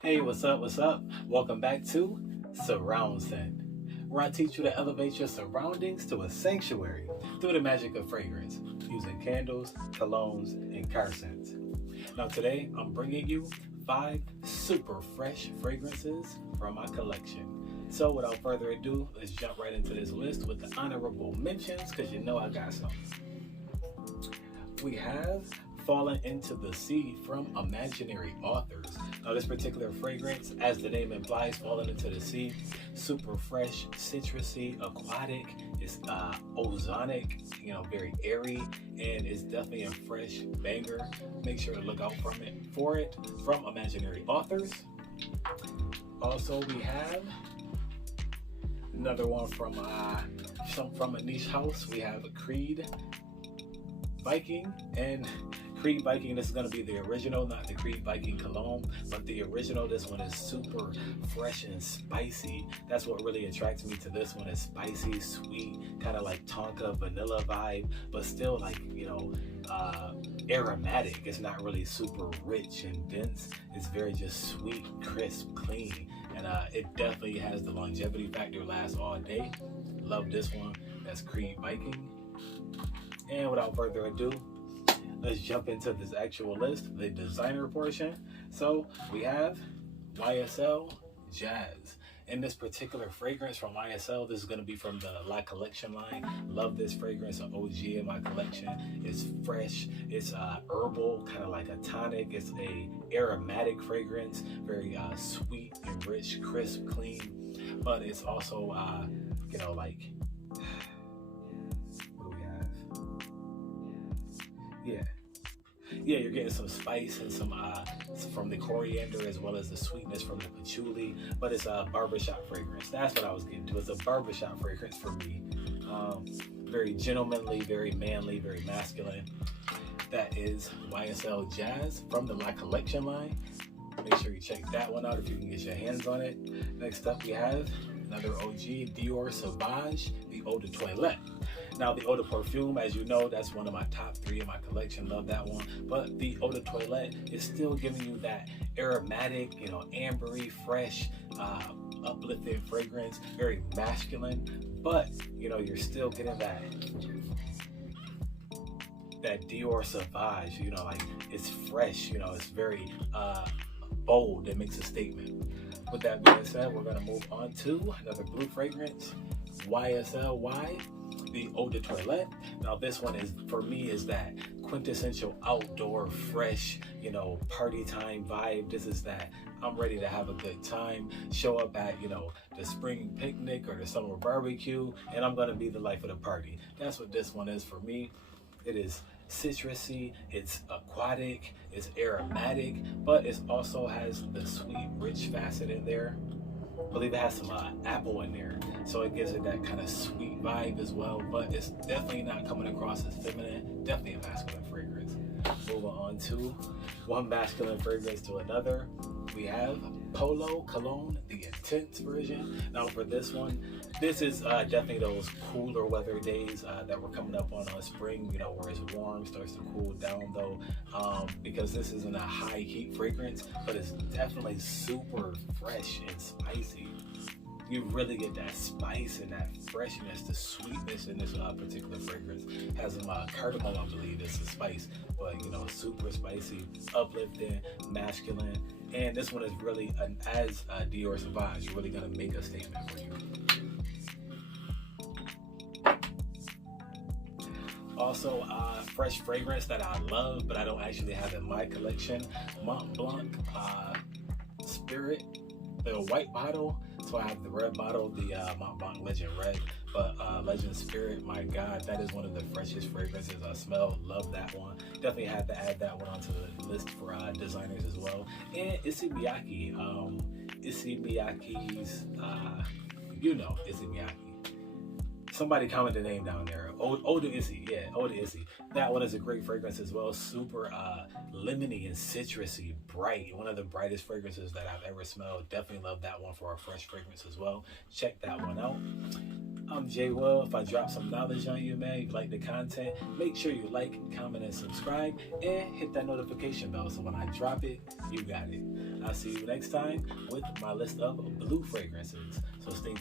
Hey, what's up? What's up? Welcome back to Surround Scent, where I teach you to elevate your surroundings to a sanctuary through the magic of fragrance, using candles, colognes, and car scents. Now, today I'm bringing you 5 super fresh fragrances from my collection. So, without further ado, let's jump right into this list with the honorable mentions because you know I got some. We have Fallen into the Sea from Imaginary Authors. Now, this particular fragrance, as the name implies, Fallen into the Sea, super fresh, citrusy, aquatic. It's ozonic, very airy, and it's definitely a fresh banger. Make sure to look out for it from Imaginary Authors. Also, we have another one from a niche house. We have a Creed Viking, and Creed Viking, this is going to be the original, not the Creed Viking Cologne, but the original. This one is super fresh and spicy. That's what really attracts me to this one, is spicy, sweet, kind of like Tonka vanilla vibe, but still like, aromatic. It's not really super rich and dense. It's very just sweet, crisp, clean, and it definitely has the longevity factor, lasts all day. Love this one. That's Creed Viking. And without further ado, let's jump into this actual list, the designer portion. So we have YSL Jazz. In this particular fragrance from YSL, this is going to be from the La Collection line. Love this fragrance, an OG in my collection. It's fresh, it's herbal, kind of like a tonic. It's a aromatic fragrance, very sweet and rich, crisp, clean. But it's also, yeah, you're getting some spice and some from the coriander, as well as the sweetness from the patchouli, but it's a barbershop fragrance. That's what I was getting to. It's a barbershop fragrance for me. Very gentlemanly, very manly, very masculine. That is YSL Jazz from the La Collection line. Make sure you check that one out if you can get your hands on it. Next up, we have another OG, Dior Sauvage, the Eau de Toilette. Now, the Eau de Parfum, as you know, that's one of my top 3 in my collection. Love that one. But the Eau de Toilette is still giving you that aromatic, ambery, fresh, uplifting fragrance, very masculine. But, you're still getting that Dior Sauvage, it's fresh, it's very bold. It makes a statement. With that being said, we're going to move on to another blue fragrance, YSL Y, the Eau de Toilette. Now, this one is, for me, is that quintessential outdoor, fresh, party time vibe. This is that I'm ready to have a good time, show up at, the spring picnic or the summer barbecue, and I'm going to be the life of the party. That's what this one is for me. It is citrusy, it's aquatic, it's aromatic, but it also has the sweet, rich facet in there. I believe it has some apple in there, so it gives it that kind of sweet vibe as well, but it's definitely not coming across as feminine, definitely a masculine fragrance. Moving on to one masculine fragrance to another, we have Polo Cologne, the intense version. Now for this one, this is definitely those cooler weather days that we're coming up on spring, where it's warm, starts to cool down though, because this isn't a high heat fragrance, but it's definitely super fresh and spicy. You really get that spice and that freshness, the sweetness in this particular fragrance. It has some cardamom, I believe, is the spice, but super spicy, uplifting, masculine. And this one is really, as Dior Sauvage, really gonna make a statement for you. Also, fresh fragrance that I love, but I don't actually have in my collection, Mont Blanc Spirit, the white bottle. So I have the red bottle, the Mont Blanc Legend Red, but Legend Spirit, my God, that is one of the freshest fragrances I smell. Love that one. Definitely had to add that one onto the list for designers as well. And Ysly Miyake's, Ysly Miyake. Somebody comment the name down there. Eau de Ysly, yeah, Eau de Ysly. That one is a great fragrance as well. Super lemony and citrusy, bright. One of the brightest fragrances that I've ever smelled. Definitely love that one for a fresh fragrance as well. Check that one out. I'm Jay Will. If I drop some knowledge on you, man, you like the content, make sure you like, comment, and subscribe, and hit that notification bell so when I drop it, you got it. I'll see you next time with my list of blue fragrances. So stay tuned.